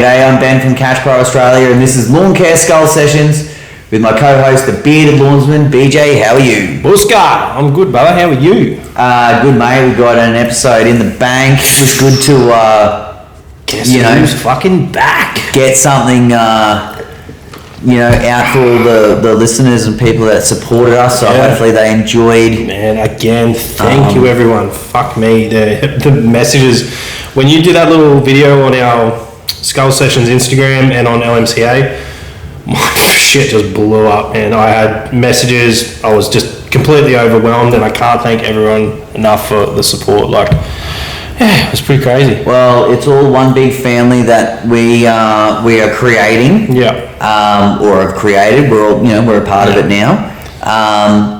G'day, I'm Ben from Catch Pro Australia, and this is Lawn Care Skull Sessions with my co-host, the bearded lawnsman, BJ. How are you? Buska, I'm good, brother. How are you? Good, mate. We got an episode in the bank. Just good to, Guess who's fucking back? Get something, out for all the listeners and people that supported us. So hopefully they enjoyed. Man, again, thank you, everyone. Fuck me, the messages when you did that little video on our Skull Sessions Instagram and on LMCA. My shit just blew up, and I had messages. I was just completely overwhelmed, and I can't thank everyone enough for the support. It was pretty crazy. Well, it's all one big family that we are creating. Yeah. Or have created. We're all, we're a part of it now.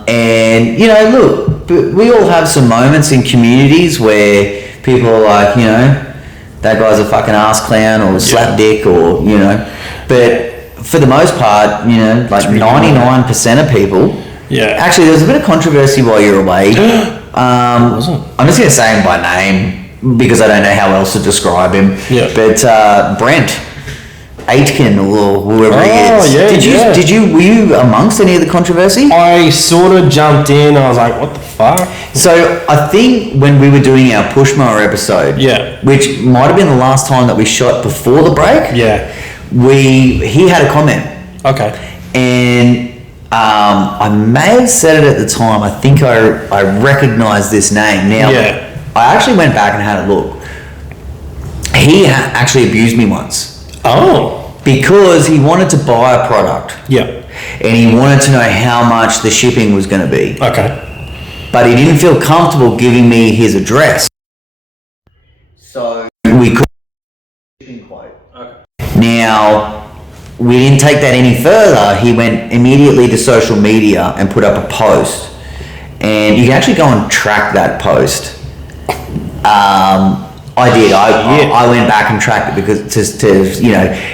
And look, we all have some moments in communities where people are like, that guy's a fucking ass clown or slap dick or but for the most part, 99% of people. Yeah. Actually, there was a bit of controversy while you were away. Wasn't? I'm just going to say him by name because I don't know how else to describe him. Yeah. But Brent Aitken or whoever he is. Yeah, Were you amongst any of the controversy? I sort of jumped in. I was like, what the fuck? So I think when we were doing our push mower episode, which might have been the last time that we shot before the break. Yeah. He had a comment. Okay. And I may have said it at the time. I think I recognised this name. Now, I actually went back and had a look. He actually abused me once. Oh. Because he wanted to buy a product. Yeah. And he wanted to know how much the shipping was going to be. Okay. But he didn't feel comfortable giving me his address. So we couldn't shipping quote. Okay. Now, we didn't take that any further. He went immediately to social media and put up a post. And you can actually go and track that post. I did. I went back and tracked it because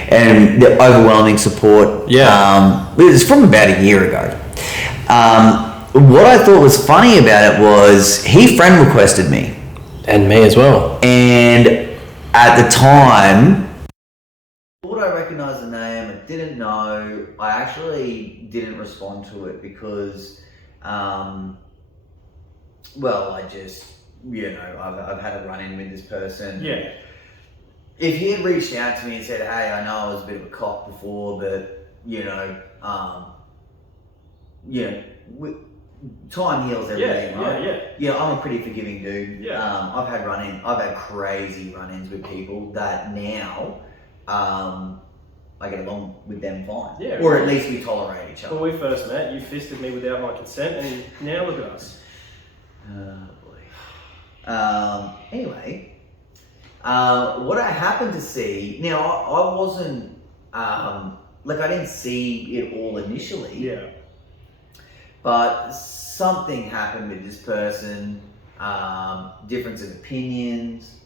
and the overwhelming support. Yeah. It was from about a year ago. What I thought was funny about it was he friend requested me. And me as well. And at the time, I thought I recognized the name. I didn't know. I actually didn't respond to it because, I just, I've had a run-in with this person. Yeah. If he had reached out to me and said, hey, I know I was a bit of a cock before, but, time heals everything, right? Yeah, I'm a pretty forgiving dude. Yeah. I've had crazy run-ins with people that now, I get along with them fine. Yeah. Or at least we tolerate each other. When we first met, you fisted me without my consent, and now look at us. Anyway, what I happened to see, now I wasn't, I didn't see it all initially. Yeah. But something happened with this person, difference of opinions,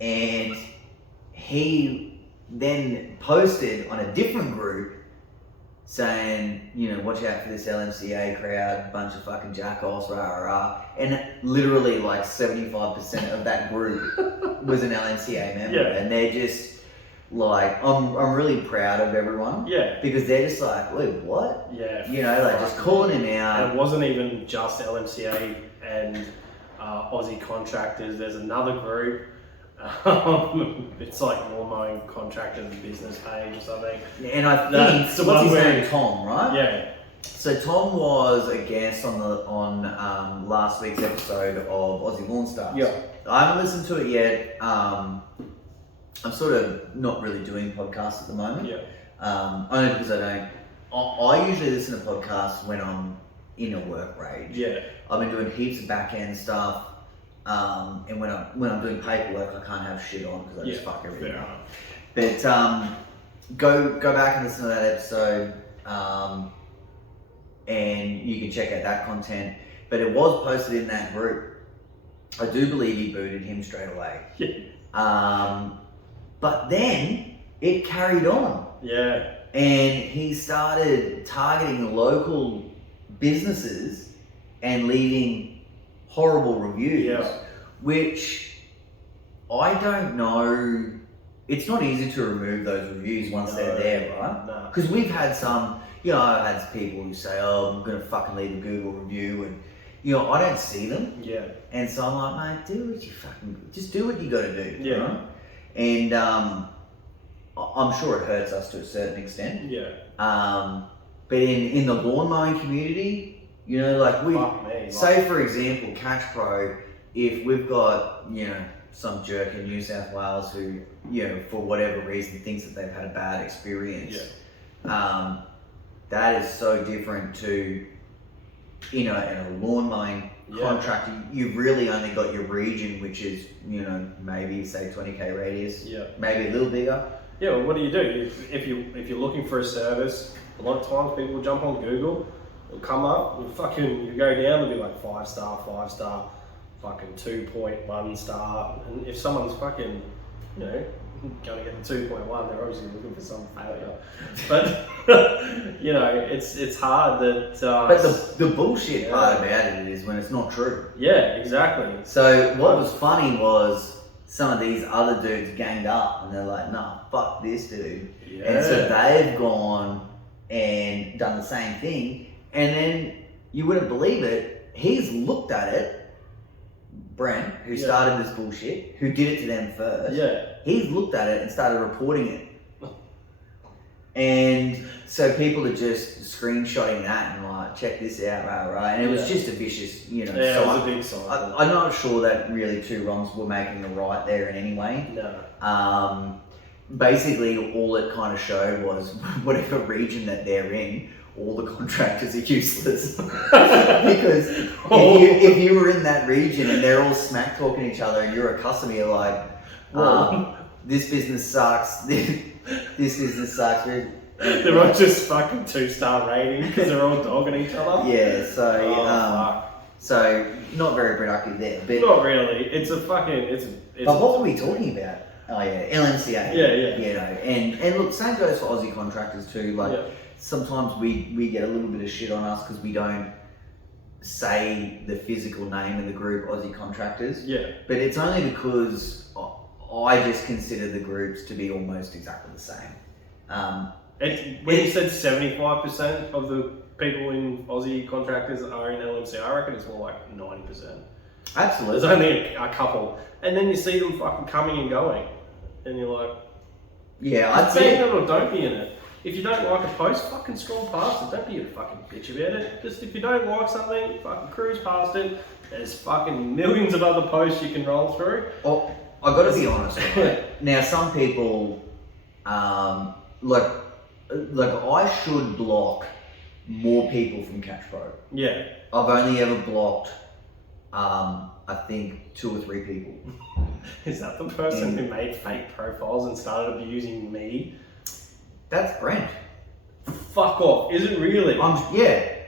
and he then posted on a different group saying, watch out for this LMCA crowd, bunch of fucking jackoffs, rah, rah, rah. And literally 75% of that group was an LMCA member. Yeah. And they're just I'm really proud of everyone. Yeah. Because they're just like, wait, what? Yeah. Just calling him out. And it wasn't even just LMCA and Aussie contractors. There's another group. It's like lawn contractors business page or something. And I think what's his name? Tom, right? Yeah. So Tom was a guest on last week's episode of Aussie Lawn Stars. Yeah. I haven't listened to it yet. I'm sort of not really doing podcasts at the moment. Yeah. Only because I usually listen to podcasts when I'm in a work rage. Yeah. I've been doing heaps of back end stuff. And when I'm doing paperwork, I can't have shit on because I just fuck everything up. But go back and listen to that episode, and you can check out that content. But it was posted in that group. I do believe he booted him straight away. Yeah. But then it carried on. Yeah. And he started targeting local businesses and leaving horrible reviews, which I don't know it's not easy to remove those reviews once they're there, right? No. Because we've had some, I've had people who say, oh, I'm going to fucking leave a Google review, and, I don't see them. Yeah. And so I'm like, mate, just do what you got to do. Yeah. Right? And I'm sure it hurts us to a certain extent. Yeah. But in the lawn mowing community, say for example, Catch Pro, if we've got, some jerk in New South Wales who, for whatever reason thinks that they've had a bad experience, that is so different to, in a lawn mowing contract. You've really only got your region, which is, maybe say 20k radius, maybe a little bigger. Yeah, well, what do? If you're looking for a service, a lot of times people will jump on Google, it'll come up, you go down, it'll be like 5-star, fucking 2.1 star, and if someone's fucking, going to get the 2.1, they're obviously looking for some failure. But it's hard that. But the bullshit part about it is when it's not true. Yeah, exactly. So what was funny was some of these other dudes ganged up and they're like, nah, fuck this dude. Yeah. And so they've gone and done the same thing, and then you wouldn't believe it, he's looked at it. Brent, who started this bullshit, who did it to them first, he's looked at it and started reporting it. And so people are just screenshotting that and like, check this out, right? And it was just a vicious, it was a big cycle. I'm not sure that really two wrongs were making a right there in any way. No. Basically, all it kind of showed was whatever region that they're in, all the contractors are useless. Because if you were in that region and they're all smack talking each other and you're a customer, you're like, this business sucks, this business sucks. They're all just fucking 2-star rating because they're all dogging each other. Yeah, so so not very productive there. But not really. It's a fucking but what were we talking about? Oh yeah, LMCA. Yeah. And look, same goes for Aussie contractors too. Like sometimes we get a little bit of shit on us because we don't say the physical name of the group, Aussie contractors. Yeah. But it's only because I just consider the groups to be almost exactly the same. When you said 75% of the people in Aussie contractors are in LMC, I reckon it's more like 90%. Absolutely. There's only a couple. And then you see them fucking coming and going. And you're like, I'd be say in it or don't be in it. If you don't like a post, fucking scroll past it. Don't be a fucking bitch about it. Just if you don't like something, fucking cruise past it. There's fucking millions of other posts you can roll through. Oh, I got to be honest. Right? Now, some people, like I should block more people from Catch Pro. Yeah. I've only ever blocked, I think 2 or 3 people. Is that the person who made fake profiles and started abusing me? That's Brent. Fuck off. Is it really? That's Brent.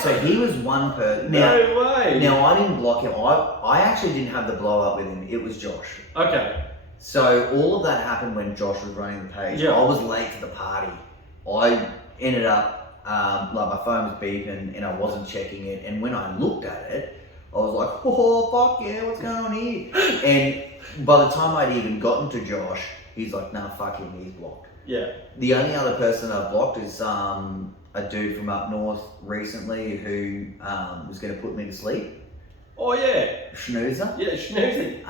So he was one person. No way. Now I didn't block him. I actually didn't have the blow up with him. It was Josh. Okay. So all of that happened when Josh was running the page. Yeah. I was late to the party. I ended up, my phone was beeping and I wasn't checking it. And when I looked at it, I was like, oh, fuck yeah, what's going on here? And by the time I'd even gotten to Josh, he's like, nah, fuck him, he's blocked. Yeah. The only other person I blocked is a dude from up north recently who was going to put me to sleep. Oh, yeah. Schnoozer. Yeah, Schnoozy.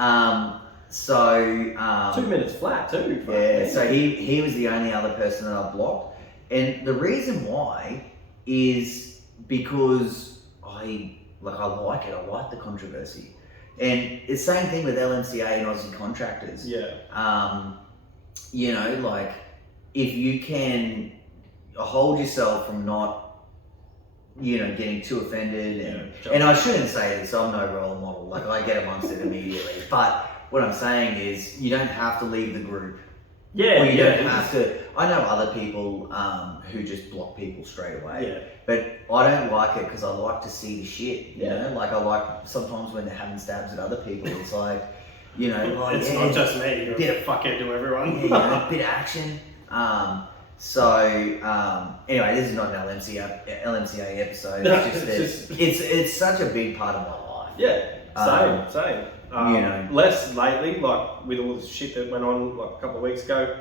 So 2 minutes flat too. Yeah, so he was the only other person that I blocked, and the reason why is because I like it. I like the controversy, and it's the same thing with LMCA and Aussie contractors. Yeah. Like if you can hold yourself from not, getting too offended, and I shouldn't say this. I'm no role model. Like I get amongst it immediately, but. What I'm saying is, you don't have to leave the group. Yeah, or you don't have to. I know other people who just block people straight away. Yeah. But I don't like it because I like to see the shit. You know, like I like sometimes when they're having stabs at other people. It's like, it's not just me. You're a fuckhead to everyone. A bit of action. Anyway, this is not an LMCA episode. It's just it's such a big part of my life. Yeah. Same. Less lately, like with all this shit that went on like a couple of weeks ago.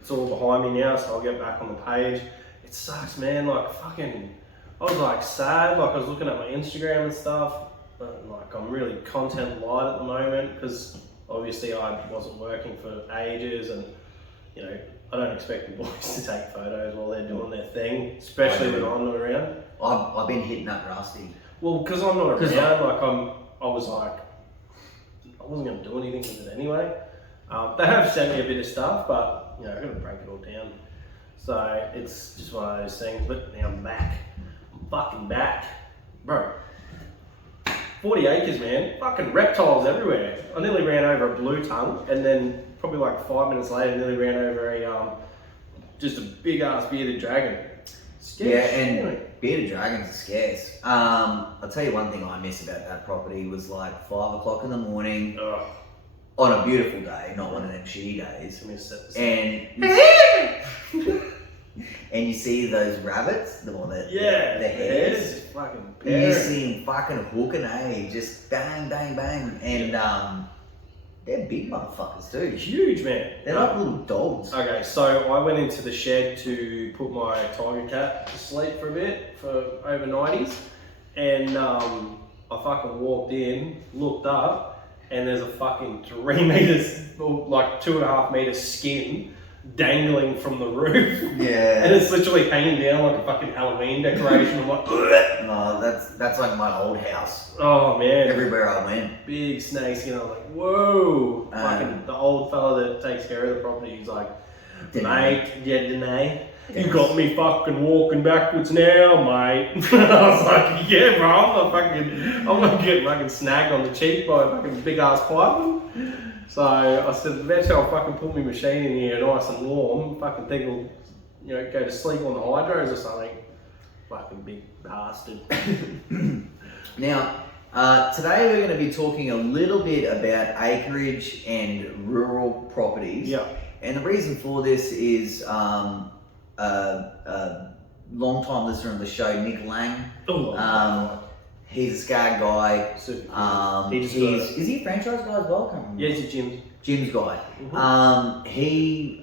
It's all behind me now, so I'll get back on the page. It sucks, man. Like fucking, I was like sad. Like I was looking at my Instagram and stuff. But, like I'm really content light at the moment because obviously I wasn't working for ages, and you know I don't expect the boys to take photos while they're doing their thing, especially when I'm not around. I've been hitting up Rusty. Well, because I'm not around, I was like, I wasn't going to do anything with it anyway. They have sent me a bit of stuff, but you know, I've got to break it all down. So it's just one of those things. But now I'm back. I'm fucking back, bro. 40 acres, man. Fucking reptiles everywhere. I nearly ran over a blue tongue, and then probably like 5 minutes later, nearly ran over a just a big ass bearded dragon. Scarce. Yeah, and bearded dragons are scarce. I'll tell you one thing I miss about that property was like 5 o'clock in the morning on a beautiful day, not one of them shitty days. And you see those rabbits, the hares. Fucking you see them fucking hooking, just bang, bang, bang, and they're big motherfuckers too. Huge, man. They're like little dogs. Okay, so I went into the shed to put my tiger cat to sleep for a bit for over 90s, and I fucking walked in, looked up, and there's a fucking 3 meters, like 2.5 meters skin dangling from the roof. Yeah. And it's literally hanging down like a fucking Halloween decoration. I'm like, no, that's like my old house. Oh man. Everywhere I went. Big snakes, I'm like, whoa. Fucking the old fella that takes care of the property, he's like, mate, Danae, you got me fucking walking backwards now, mate. I was like, yeah, bro, I'm gonna get fucking snagged on the cheek by a fucking big ass python. So I said, eventually I'll fucking put my machine in here nice and warm, fucking think will, you know, go to sleep on the hydros or something. Fucking big bastard. Now, today we're going to be talking a little bit about acreage and rural properties. Yeah. And the reason for this is a long-time listener of the show, Nick Lang. He's a Skag guy. Is he a franchise guy as well? Yeah, he's a Jim's guy. Mm-hmm. He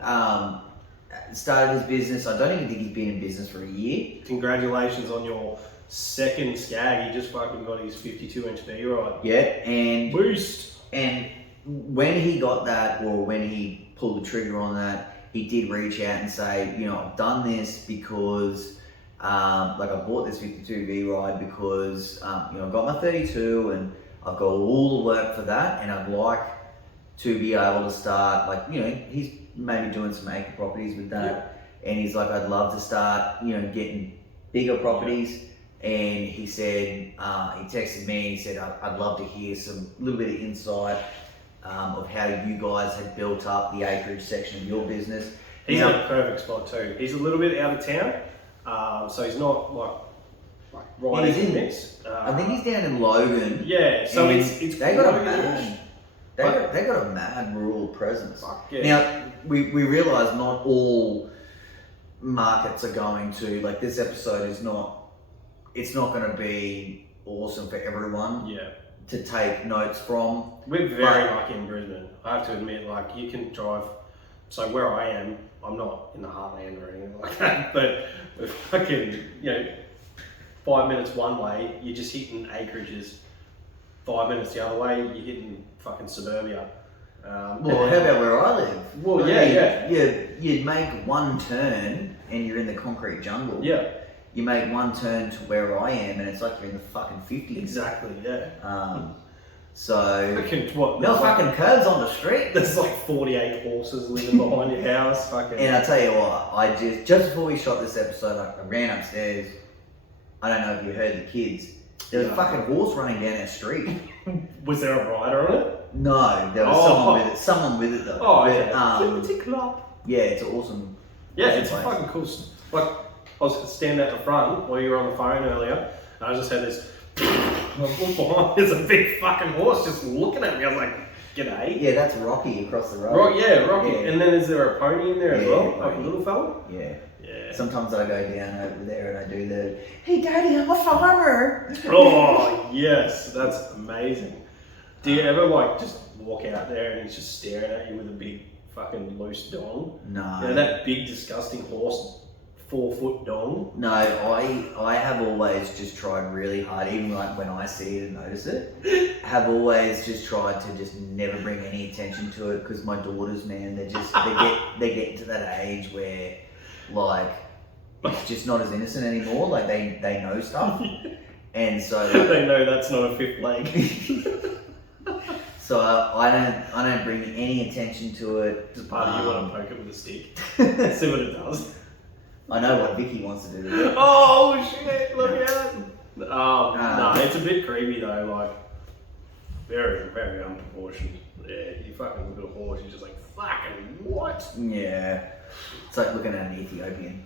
started his business. I don't even think he's been in business for a year. Congratulations on your second Skag. He just fucking got his 52-inch B ride. Yeah, and boost. And when he got that, or when he pulled the trigger on that, he did reach out and say, you know, I've done this because. Like I bought this 52V ride because you know, I got my 32 and I've got all the work for that, and I'd like to be able to start, like, you know, he's maybe doing some acre properties with that, and he's like, I'd love to start, you know, getting bigger properties. And he said, he texted me and he said, I'd love to hear some little bit of insight of how you guys had built up the acreage section of your business. He's in a perfect spot too. He's a little bit out of town. So he's not like right in the mix. I think he's down in Logan. Yeah, so it's they got a mad rural presence. Yeah. Now we realise not all markets are going to, like, this episode is not. It's not going to be awesome for everyone. Yeah. To take notes from. We're very lucky in Brisbane. I have to admit, like, you can drive. So where I am, I'm not in the heartland or anything like that, but fucking, you know, 5 minutes one way, you're just hitting acreages. 5 minutes the other way, you're hitting fucking suburbia. Well, how about where I live? Well, You'd make one turn and you're in the concrete jungle. Yeah. You make one turn to where I am and it's like you're in the fucking 50s. Exactly, yeah. So, what? no fucking curbs on the street. There's like 48 horses living behind your house. Fucking. And I tell you what, I just before we shot this episode, I ran upstairs. I don't know if you heard the kids. There was a fucking horse running down our street. Was there a rider on it? No, there was someone with it though. Oh, yeah. Yeah, it's awesome. Yeah, it's a fucking cool. Like, I was standing at the front while you were on the phone earlier, and I just had this. There's a big fucking horse just looking at me. I was like, g'day. Yeah, that's Rocky across the road. Rocky. Yeah. And then is there a pony in there as well? Like a little fella? Yeah. Sometimes I go down over there and I do the, hey daddy, I'm a farmer. Oh, yes. That's amazing. Do you ever like just walk out there and he's just staring at you with a big fucking loose dong? No. You know, that big disgusting horse 4-foot dong? No, I have always just tried really hard, even like when I see it and notice it, have always just tried to just never bring any attention to it, because my daughters, man, they get to that age where like it's just not as innocent anymore. Like they know stuff, and so like, they know that's not a fifth leg. So I don't bring any attention to it. Just part of you want to poke it with a stick, see what it does. I know what Vicky wants to do with it. Oh shit! Look out! No, it's a bit creepy though. Like very, very unproportioned. Yeah, you fucking look at a horse, you're just like, fucking what? Yeah, it's like looking at an Ethiopian.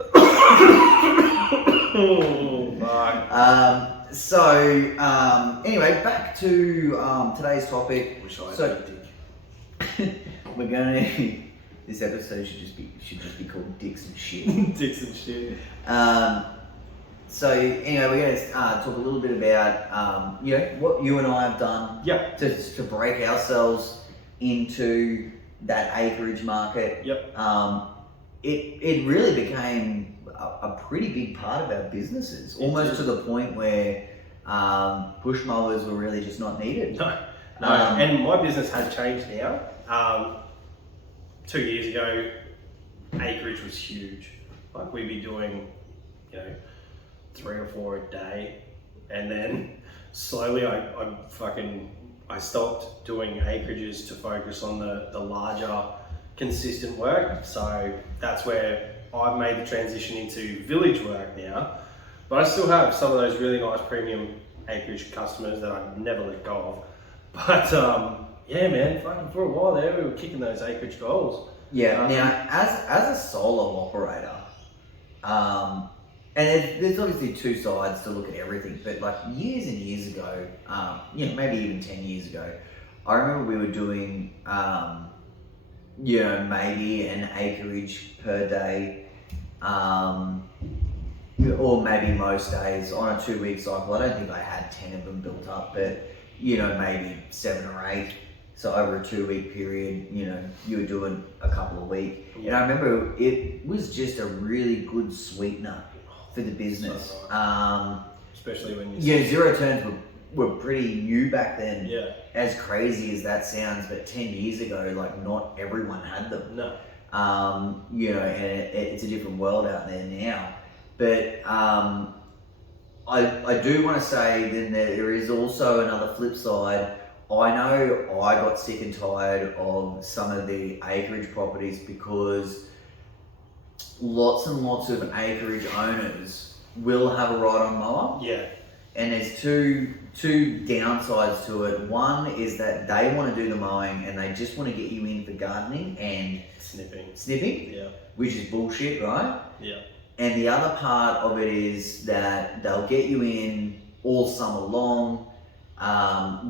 Oh fuck. Anyway, back to today's topic. Wish I had So- a dick. We're gonna. This episode should just be called Dicks and Shit. Dicks and shit. So anyway, we're going to talk a little bit about what you and I have done Yep. to break ourselves into that acreage market. Yep. It really became a pretty big part of our businesses, almost to the point where push mowers were really just not needed. No. And my business has changed now. 2 years ago, Acreage was huge. Like we'd be doing, 3 or 4 a day, and then slowly I stopped doing acreages to focus on the larger, consistent work. So that's where I've made the transition into village work now. But I still have some of those really nice premium acreage customers that I never let go of. But yeah, man, fucking for a while there, we were kicking those acreage goals. Yeah. Now, as a solo operator, and there's obviously two sides to look at everything, but like years and years ago, maybe even 10 years ago, I remember we were doing, maybe an acreage per day, or maybe most days on a 2-week cycle. I don't think I had 10 of them built up, but maybe 7 or 8. So over a 2-week period, you were doing a couple a week. And I remember it was just a really good sweetener for the business. So nice. Especially when you zero turns were pretty new back then. Yeah. As crazy as that sounds, but 10 years ago, like not everyone had them. No. And it's a different world out there now. But I do want to say then that there is also another flip side. I know I got sick and tired of some of the acreage properties because lots and lots of acreage owners will have a ride-on mower. Yeah. And there's two downsides to it. One is that they want to do the mowing and they just want to get you in for gardening and Snipping. yeah, which is bullshit, right? Yeah. And the other part of it is that they'll get you in all summer long.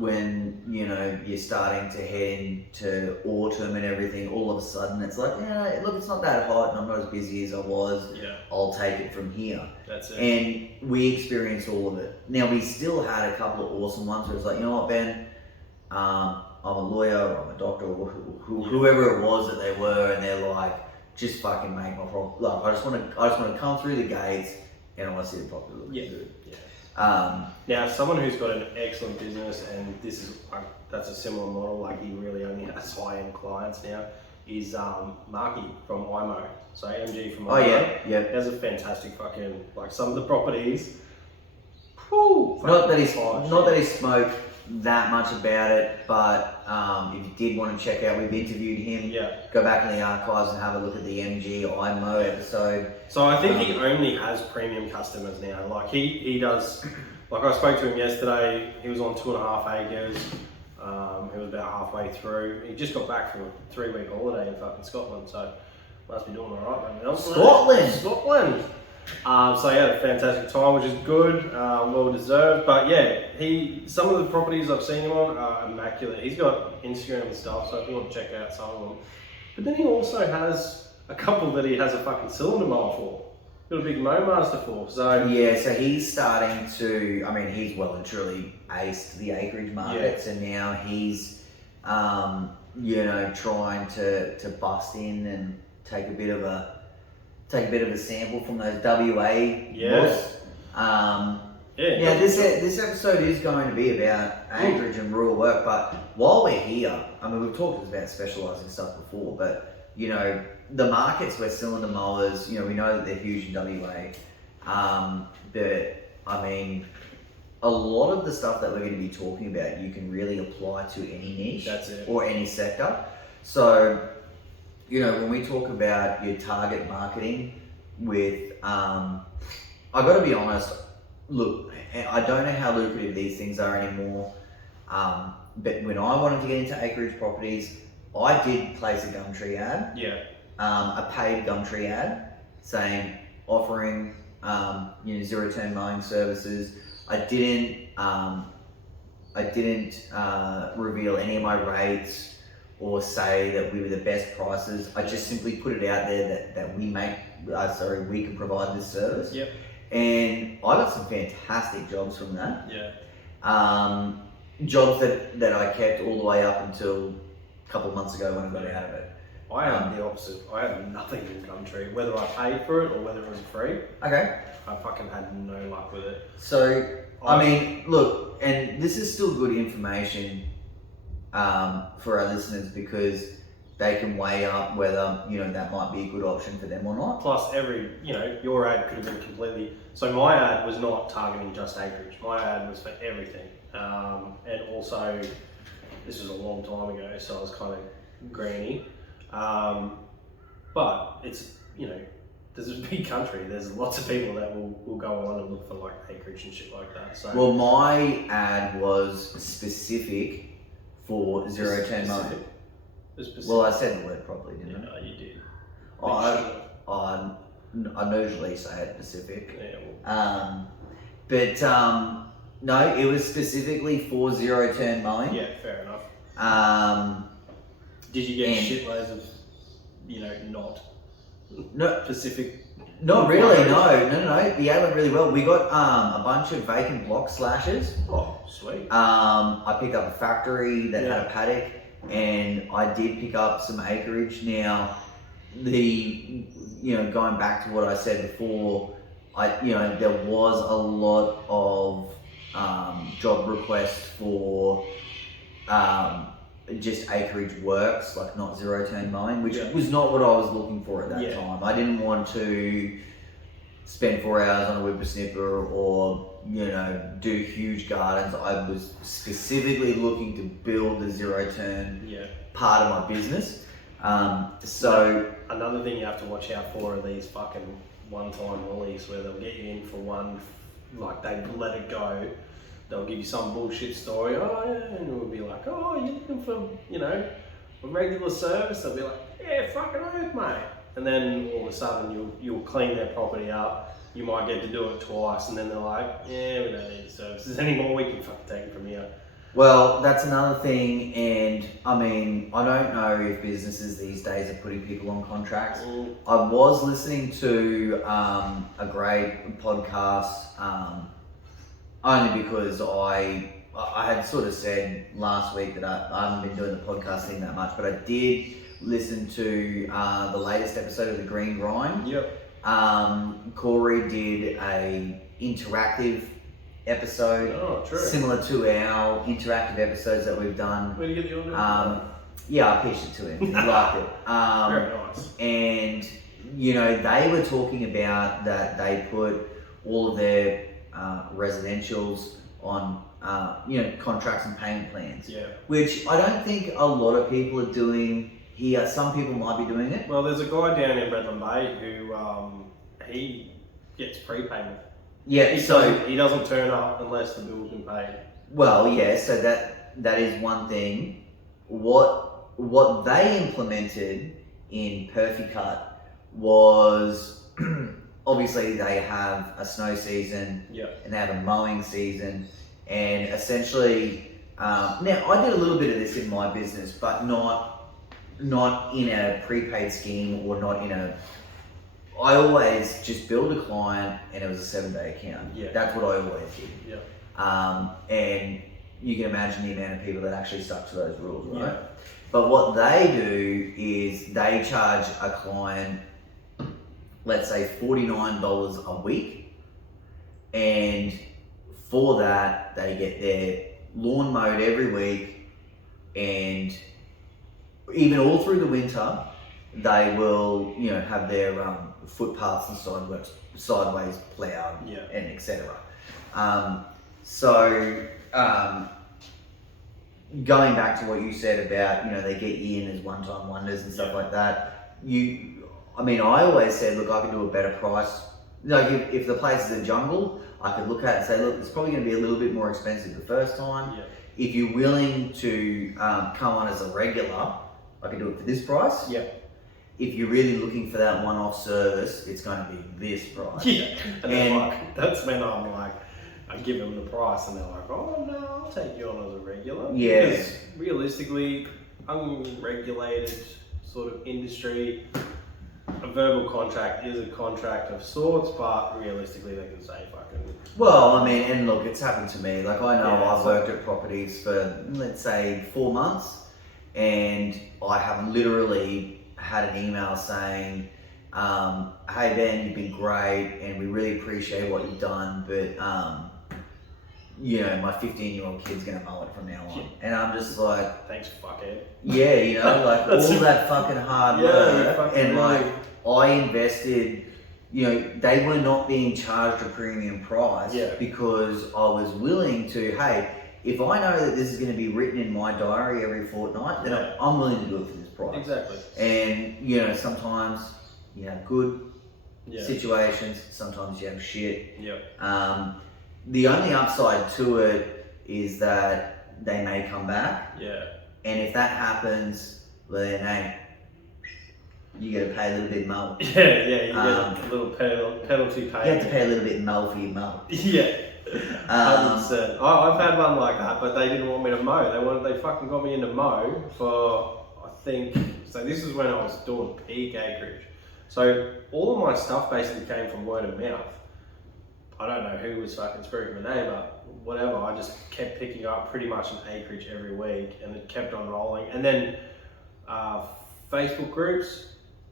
When you're starting to head into autumn and everything, all of a sudden it's like, look, it's not that hot and I'm not as busy as I was. Yeah. I'll take it from here. That's it. And we experienced all of it. Now we still had a couple of awesome ones where it's like, you know what, Ben, I'm a lawyer or I'm a doctor or whoever it was that they were, and they're like, just fucking make my problem. Like, I just want to come through the gates and I want to see the property look good. Yeah. Now, someone who's got an excellent business, and this is that's a similar model. Like he really only has high-end clients now. Is Marky from IMO, so AMG from IMO. Oh yeah. He has a fantastic fucking some of the properties. Whew, Not that he smoked that much about it, but if you did want to check out, we've interviewed him. Yeah. Go back in the archives and have a look at the MG IMO episode. So I think he only has premium customers now. Like he does. Like I spoke to him yesterday. He was on 2.5 acres. He was about halfway through. He just got back from a 3-week holiday in fucking Scotland. So must be doing all right right now. Scotland. So he had a fantastic time, which is good, well deserved. But yeah, some of the properties I've seen him on are immaculate. He's got Instagram and stuff, so if you want to check out some of them. But then he also has a couple that he has a fucking cylinder mower for. got a big Mo Master for. So Yeah, so he's starting to. I mean, he's well and truly aced the acreage market, so now he's, trying to bust in and take a bit of a sample from those WA books. Now this episode is going to be about acreage and rural work, but while we're here, I mean, we've talked about specialising stuff before, but the markets where cylinder mowers, we know that they're huge in WA, but I mean, a lot of the stuff that we're going to be talking about, you can really apply to any niche. That's it. Or any sector. So, when we talk about your target marketing with, I got to be honest, look, I don't know how lucrative these things are anymore, but when I wanted to get into acreage properties, I did place a Gumtree ad. Yeah. A paid Gumtree ad offering, zero turn mowing services. I didn't reveal any of my rates or say that we were the best prices. I just simply put it out there that we can provide this service. Yep. And I got some fantastic jobs from that. Yeah. Jobs that I kept all the way up until a couple of months ago when I got out of it. I had the opposite. I had nothing in Gumtree, whether I paid for it or whether it was free. Okay. I fucking had no luck with it. So, I mean, look, and this is still good information for our listeners because they can weigh up whether, that might be a good option for them or not. Plus, your ad could have been completely... So my ad was not targeting just acreage. My ad was for everything. And also, this was a long time ago, so I was kind of granny. But it's, there's a big country. There's lots of people that will go on and look for like acreage and shit like that. So well, my ad was specific for zero turn mowing. Well, I said the word properly, didn't I? No, you did. I usually say it specific. Yeah. Well. No, it was specifically for zero turn mowing. Yeah, fair enough. Did you get shitloads of, not specific? Not really, no. The ad went really well. We got a bunch of vacant block slashes. Oh, sweet. I picked up a factory that had a paddock, and I did pick up some acreage. Now, going back to what I said before, there was a lot of job requests for just acreage works, like not zero turn mowing, which was not what I was looking for at that time. I didn't want to spend 4 hours on a whippersnipper or do huge gardens. I was specifically looking to build the zero turn part of my business. So another thing you have to watch out for are these fucking one-time ollies where they'll get you in for one, like they let it go. They'll give you some bullshit story, and it will be like, you're looking for, a regular service. They'll be like, yeah, fucking oath, mate. And then all of a sudden you'll clean their property up. You might get to do it twice, and then they're like, yeah, we don't need the services anymore. We can fucking take it from here. Well, that's another thing, and I mean, I don't know if businesses these days are putting people on contracts. I was listening to a great podcast, only because I had sort of said last week that I haven't been doing the podcast thing that much, but I did listen to the latest episode of The Green Grind. Yep. Corey did a interactive episode, similar to our interactive episodes that we've done. Where did you get the audio? Yeah, I pitched it to him. He liked it. Very nice. And they were talking about that they put all of their residentials on contracts and payment plans. Yeah. Which I don't think a lot of people are doing here. Some people might be doing it. Well, there's a guy down in Redland Bay who he gets prepayment. Yeah. He doesn't turn up unless the bill's been paid. Well, yeah. So that is one thing. What they implemented in Perfycut was obviously they have a snow season and they have a mowing season, and essentially now I did a little bit of this in my business, but not in a prepaid scheme or not in a I always just build a client and it was a 7-day account. Yeah. That's what I always did. Yeah. And you can imagine the amount of people that actually stuck to those rules, right? Yeah. But what they do is they charge a client, let's say $49 a week, and for that they get their lawn mowed every week, and even all through the winter they will, have their footpaths and sideways ploughed, Yeah. and etc. Going back to what you said about, they get you in as one-time wonders and stuff like that. I always said, look, I could do a better price. Like if the place is a jungle, I could look at it and say, look, it's probably going to be a little bit more expensive the first time. Yeah. If you're willing to come on as a regular, I could do it for this price. Yeah. If you're really looking for that one-off service, it's going to be this price. Yeah. And that's when I'm like, I give them the price and they're like, oh no, I'll take you on as a regular. Yeah. Because realistically, unregulated sort of industry, a verbal contract is a contract of sorts, but realistically they can say fucking... Well, and look, it's happened to me. Like, I know Yeah, I've worked at properties for, let's say, 4 months, and I have literally had an email saying, hey Ben, you've been great, and we really appreciate what you've done, but my 15-year-old kid's gonna mow it from now on. Yeah. And I'm just like, thanks, fuckhead. yeah, like all that fucking hard work, and really... like I invested, they were not being charged a premium price, because I was willing to, hey, if I know that this is going to be written in my diary every fortnight, then I'm willing to do it for this price. Exactly. And sometimes you have good situations, sometimes you have shit. Yeah. The only upside to it is that they may come back. Yeah. And if that happens, well, then hey, you got to pay a little bit more. You get a little penalty payment. You have to pay a little bit more for your mow. Yeah. 100%. I've had one like that, but they didn't want me to mow. They fucking got me into mow for, I think, so this is when I was doing peak acreage. So all of my stuff basically came from word of mouth. I don't know who was fucking speaking my name, but whatever. I just kept picking up pretty much an acreage every week, and it kept on rolling. And then Facebook groups,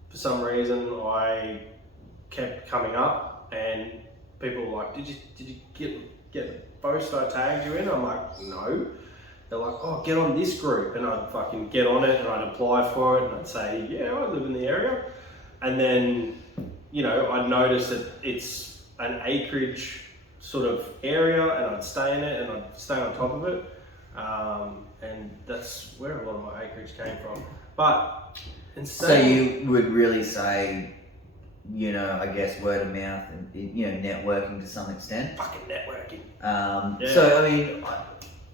for some reason, I kept coming up, and people were like, did you get the post I tagged you in? I'm like, no. They're like, oh, get on this group. And I'd fucking get on it, and I'd apply for it, and I'd say, yeah, I live in the area. And then, I'd notice that it's an acreage sort of area, and I'd stay in it, and I'd stay on top of it. And that's where a lot of my acreage came from. But so you would really say, I guess word of mouth and, networking to some extent. Fucking networking. So,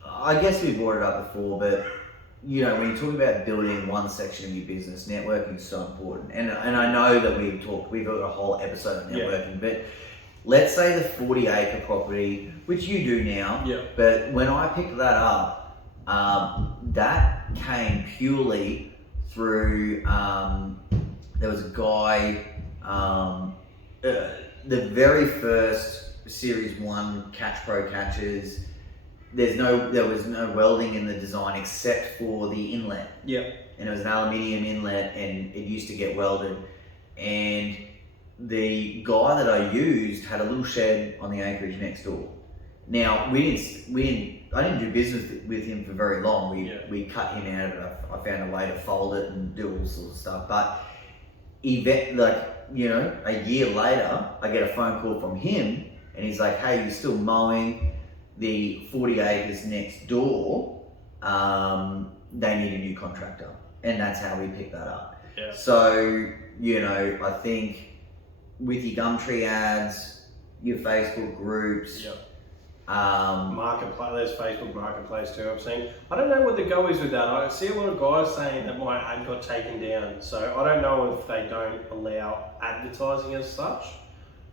I guess we brought it up before, but, when you talk about building one section of your business, networking is so important. And I know that we've got a whole episode on networking, but let's say the 40-acre property, which you do now, but when I picked that up, that came purely through, there was a guy, the very first Series 1 Catch Pro catches, there was no welding in the design except for the inlet. And it was an aluminium inlet, and it used to get welded. And the guy that I used had a little shed on the acreage next door. Now I didn't do business with him for very long. We cut him out of it. I found a way to fold it and do all sorts of stuff. But a year later, I get a phone call from him, and he's like, "Hey, you're still mowing the 40 acres next door? They need a new contractor." And that's how we picked that up. So I think with your Gumtree ads, your Facebook groups, Marketplace, there's Facebook Marketplace too, I've seen. I don't know what the go is with that. I see a lot of guys saying that my ad got taken down. So I don't know if they don't allow advertising as such,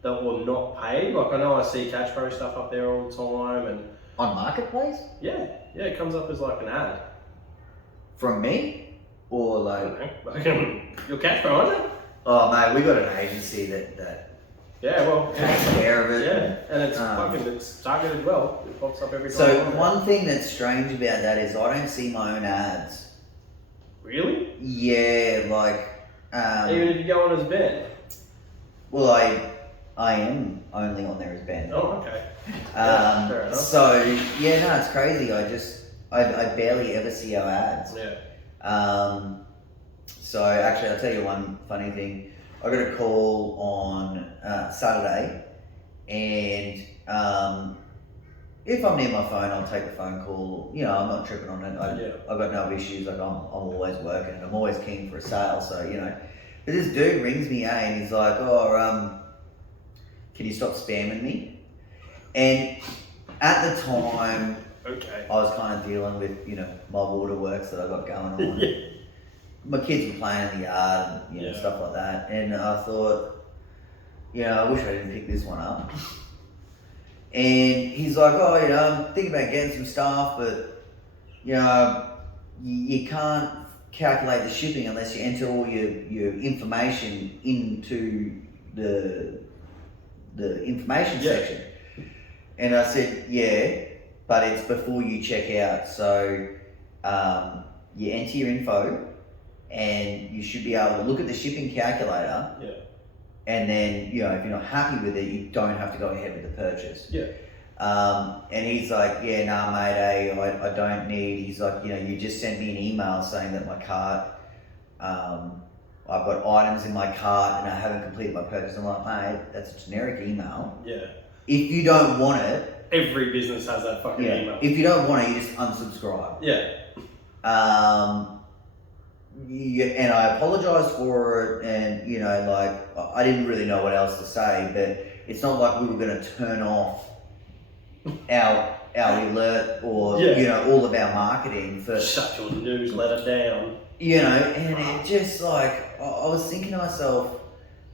that will not pay. Like I know I see Catch Pro stuff up there all the time, and on Marketplace? Yeah, it comes up as like an ad. From me? Or like... You're Catch Pro, aren't you? Oh mate, we got an agency that Yeah, well, takes care of it. yeah, and it's targeted well. It pops up every time. So one thing that's strange about that is I don't see my own ads. Really? Yeah, like Even if you go on as Ben. well, I am only on there as Ben. Oh, okay. Yeah, fair enough. So yeah, no, it's crazy. I barely ever see our ads. Yeah. So actually, I'll tell you one funny thing. I got a call on Saturday, and if I'm near my phone, I'll take the phone call. You know, I'm not tripping on it. I've got no issues. Like I'm always working, and I'm always keen for a sale. So you know, but this dude rings me, and he's like, "Oh, can you stop spamming me?" And at the time, Okay. I was kind of dealing with my waterworks that I got going on. Yeah. My kids were playing in the yard, and stuff like that. And I thought, I wish I didn't pick this one up. And he's like, oh, I'm thinking about getting some stuff, but, you can't calculate the shipping unless you enter all your information into the information section. And I said, yeah, but it's before you check out. So you enter your info, and you should be able to look at the shipping calculator. Yeah. And then, if you're not happy with it, you don't have to go ahead with the purchase. Yeah. And he's like, yeah, nah, mate, I don't need. He's like, you just sent me an email saying that my cart, I've got items in my cart and I haven't completed my purchase. I'm like, mate, that's a generic email. Yeah. If you don't want it, every business has that fucking email. If you don't want it, you just unsubscribe. Yeah. And I apologised for it, and I didn't really know what else to say, but it's not like we were going to turn off our alert or all of our marketing for shut your newsletter down. And it just I was thinking to myself,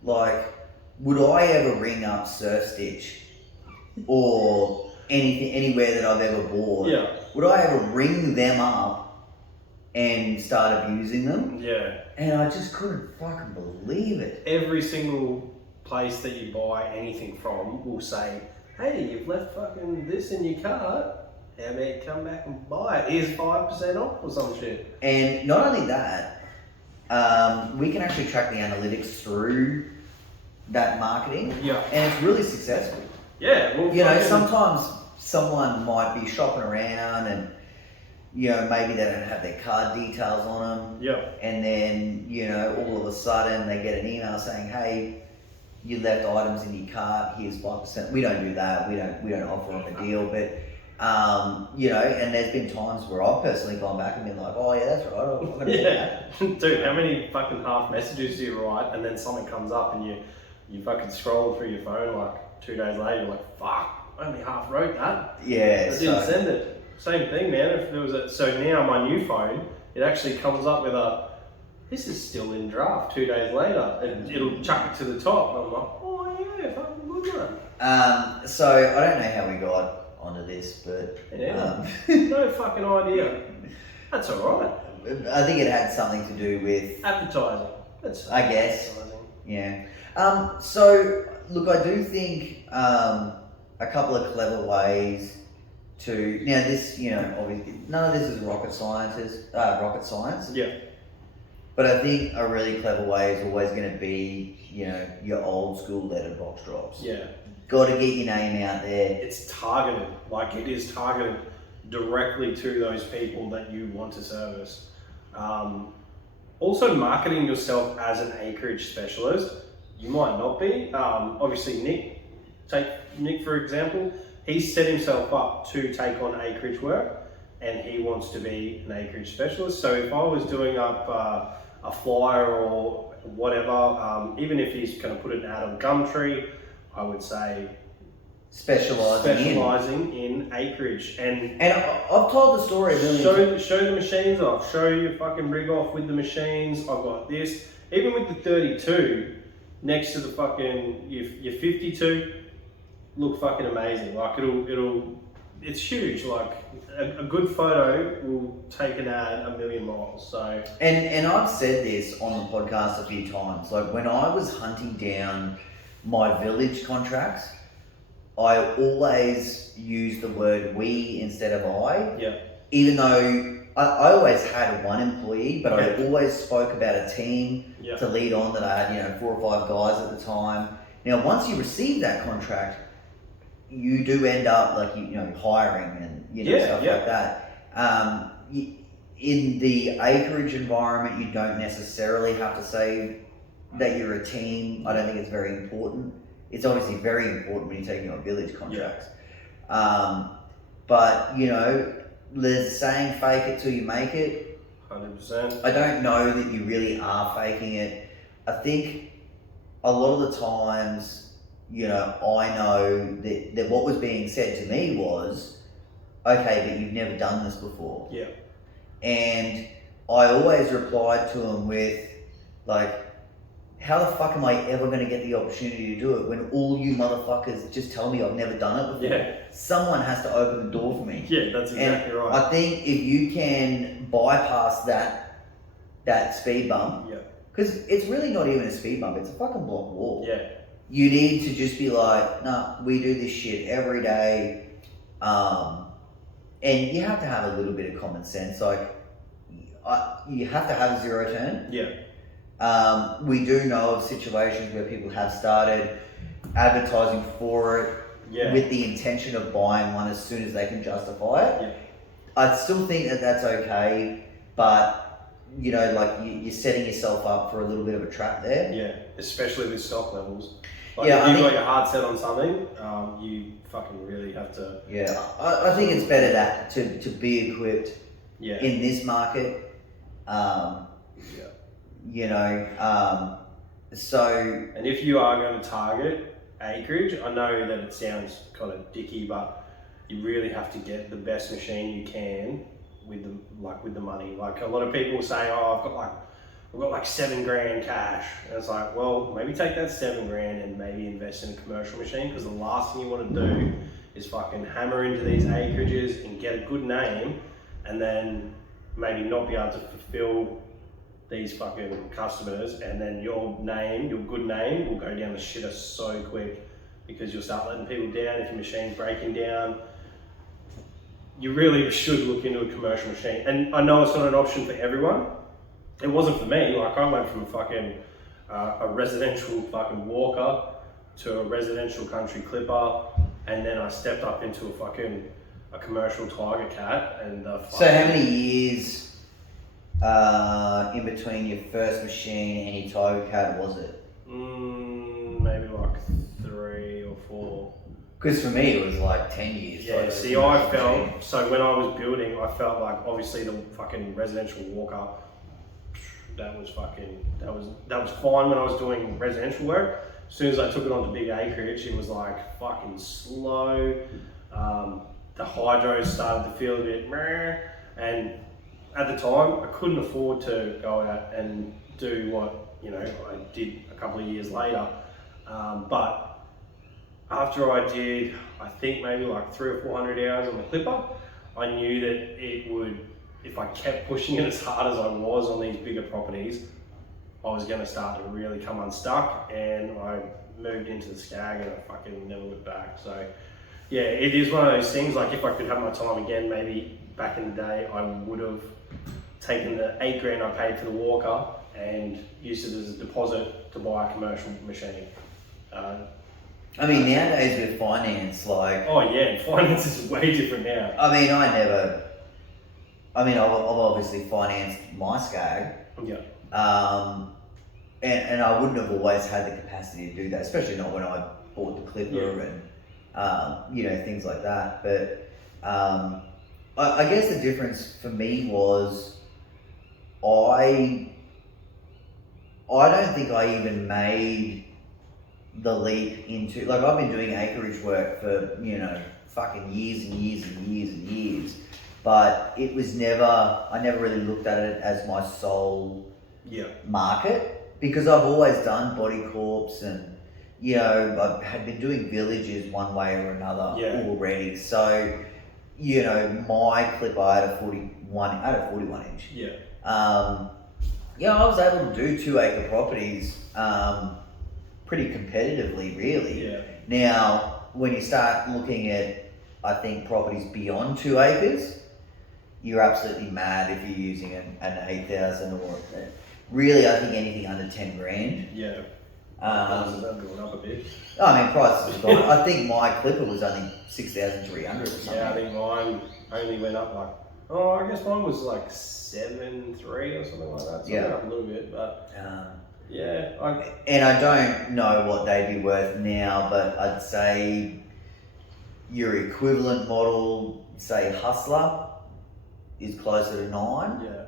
would I ever ring up Surf Stitch or anywhere that I've ever bought? Yeah. Would I ever ring them up and start abusing them? Yeah. And I just couldn't fucking believe it. Every single place that you buy anything from will say, hey, you've left fucking this in your cart. How about you come back and buy it? Here's 5% off or some shit. And not only that, we can actually track the analytics through that marketing. Yeah. And it's really successful. Yeah. Well, sometimes someone might be shopping around and maybe they don't have their card details on them. Yeah. And then, all of a sudden they get an email saying, hey, you left items in your cart, here's 5%. We don't do that. We don't offer them a deal. But, and there's been times where I've personally gone back and been like, oh yeah, that's right. I'm going to do that. Dude, how many fucking half messages do you write and then something comes up and you fucking scroll through your phone 2 days later, you're like, fuck, I only half wrote that. Yeah. I didn't send it. Same thing, man. If there was so now my new phone, it actually comes up with this is still in draft 2 days later, and it'll chuck it to the top. And I'm like, oh yeah, fucking good one. So I don't know how we got onto this, but no fucking idea. That's all right. I think it had something to do with advertising. I guess. Yeah. So look, I do think a couple of clever ways to this, obviously none of this is rocket science. Yeah. But I think a really clever way is always going to be, your old school letterbox drops. Yeah. Got to get your name out there. It's targeted. It is targeted directly to those people that you want to service. Also, marketing yourself as an acreage specialist. You might not be. Obviously, Nick, take Nick for example. He's set himself up to take on acreage work, and he wants to be an acreage specialist. So if I was doing up a flyer or whatever, even if he's going to put an ad on Gumtree, I would say specialising in acreage. And I've told the story. Show the machines off. Show your fucking rig off with the machines. I've got this. Even with the 32 next to the fucking your 52. Look fucking amazing. It'll it's huge. Like a good photo will take an ad a million miles. So And I've said this on the podcast a few times. Like when I was hunting down my village contracts, I always used the word we instead of I. yeah, Even though I always had one employee, but I always spoke about a team yeah, to lead on that I had, 4 or 5 guys at the time. Now, once you receive that contract, you do end up like hiring and stuff like that. In the acreage environment, you don't necessarily have to say that you're a team. I don't think it's very important. It's obviously very important when you're taking on village contracts. But there's a saying, "Fake it till you make it." 100%. I don't know that you really are faking it. I think a lot of the times, I know that what was being said to me was, okay, but you've never done this before. Yeah. And I always replied to him with, like, how the fuck am I ever going to get the opportunity to do it when all you motherfuckers just tell me I've never done it before? Yeah. Someone has to open the door for me. Yeah, that's exactly right. I think if you can bypass that speed bump, Yeah. because it's really not even a speed bump, it's a fucking block wall. Yeah. You need to just be like, nah, we do this shit every day. And you have to have a little bit of common sense. Like, you have to have a zero turn. Yeah. We do know of situations where people have started advertising for it with the intention of buying one as soon as they can justify it. Yeah. I still think that that's okay, but you're setting yourself up for a little bit of a trap there. Yeah, especially with stock levels. Like Yeah, if you've got a hard set on something, you fucking really have to. Yeah, I think it's better that to be equipped in this market. So. And if you are going to target acreage, I know that it sounds kind of dicky, but you really have to get the best machine you can with the money. Like a lot of people say, oh, I've got like $7,000 cash. And it's like, well, maybe take that $7,000 and maybe invest in a commercial machine, because the last thing you want to do is fucking hammer into these acreages and get a good name and then maybe not be able to fulfill these fucking customers, and then your good name will go down the shitter so quick because you'll start letting people down if your machine's breaking down. You really should look into a commercial machine. And I know it's not an option for everyone. It wasn't for me. Like, I went from a residential fucking walker to a residential country clipper, and then I stepped up into a commercial tiger cat. And so how many years in between your first machine and your tiger cat was it? Maybe like 3 or 4. Because for me it was like 10 years. Yeah, see, I felt, so when I was building, I felt like obviously the fucking residential walker, that was fine when I was doing residential work. As soon as I took it onto big acreage, it was like fucking slow. The hydros started to feel a bit meh, and at the time I couldn't afford to go out and do what I did a couple of years later. But after I did, I think maybe like 300 or 400 hours on the clipper, I knew that it would, if I kept pushing it as hard as I was on these bigger properties, I was going to start to really come unstuck, and I moved into the Skag and I fucking never looked back. So yeah, it is one of those things, like if I could have my time again, maybe back in the day, I would have taken the $8,000 I paid for the walker and used it as a deposit to buy a commercial machine. I mean, nowadays with finance, like... Oh yeah, finance is way different now. I mean, I've obviously financed my Skag. Yeah. And I wouldn't have always had the capacity to do that, especially not when I bought the clipper and, things like that. But I guess the difference for me was I don't think I even made the leap into, like, I've been doing acreage work for, fucking years and years and years and years, but it was I never really looked at it as my sole market, because I've always done body corps and, I had been doing villages one way or another already. So you know, my clipper, I had a 41 inch. Yeah. I was able to do 2 acre properties pretty competitively, really. Yeah. Now, when you start looking at, I think, properties beyond 2 acres, you're absolutely mad if you're using an 8,000 or really, I think anything under 10 grand. Yeah. Prices have gone up a bit. I mean, prices have gone. I think my clipper was only 6,300 or something. Yeah, I think mine only went up I guess mine was like 7.3 or something like that. So it went up a little bit, but and I don't know what they'd be worth now, but I'd say your equivalent model, say Hustler, is closer to 9. Yeah.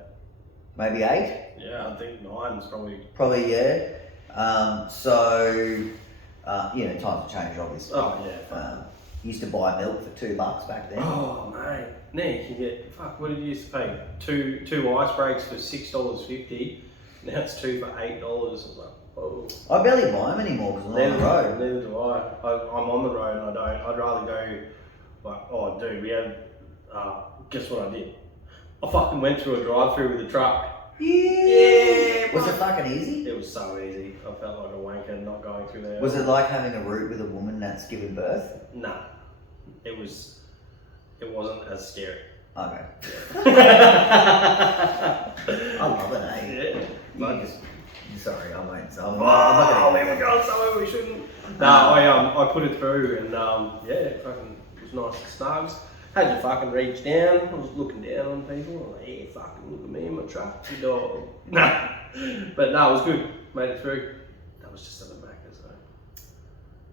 Maybe 8. Yeah, I think 9's probably. Probably, yeah. Times have changed, obviously. Oh yeah. Used to buy milk for $2 back then. Oh mate, now you can get what did you used to pay? Two ice breaks for $6.50. Now it's 2 for $8. I was like, oh. I barely buy them anymore because I'm on the road. Neither do I. I'm on the road and I don't. I'd rather go dude, we had. Guess what I did? I fucking went through a drive-through with a truck. Yeah. Was it fucking easy? It was so easy. I felt like a wanker not going through there. Was it like having a route with a woman that's given birth? Nah. It wasn't as scary. Okay. I love it, eh? Yeah. Sorry, I won't. I'm not gonna. We got somewhere we shouldn't. No, I put it through and it fucking was nice and snugs. Had to fucking reach down. I was looking down on people. I'm like, yeah, fucking look at me in my truck, you dog. Nah. But no, it was good. Made it through. That was just at the Macca's though.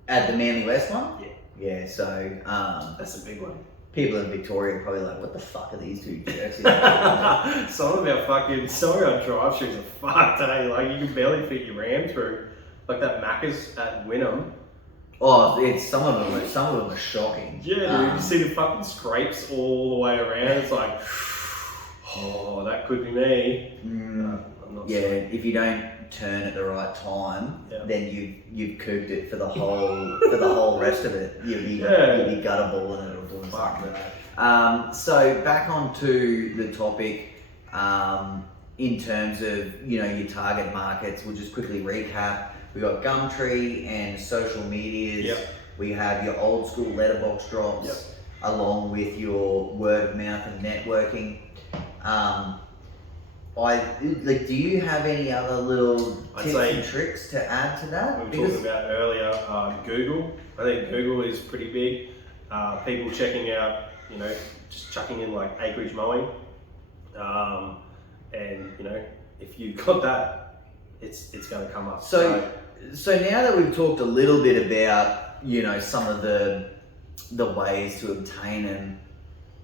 At the Manly West one? Yeah. Yeah, so that's a big one. people in Victoria are probably like, what the fuck are these two jerks? Some of our drive-thrus are fucked, eh? Like, you can barely fit your ram through. Like that Macca's at Wynnum. Oh, some of them are shocking. Yeah, dude, you see the fucking scrapes all the way around. It's like, oh, that could be me. I'm not yeah, sure. if you don't turn at the right time, then you've cooked it for the whole rest of it. You'll be guttable and it'll do something. So back onto the topic, in terms of your target markets, we'll just quickly recap. We got Gumtree and social medias. Yep. We have your old school letterbox drops, along with your word of mouth and networking. Do you have any other little tips and tricks to add to that? We were talking about earlier, Google. I think Google is pretty big. People checking out, just chucking in like acreage mowing, and if you've got that, it's going to come up. So now that we've talked a little bit about some of the ways to obtain them,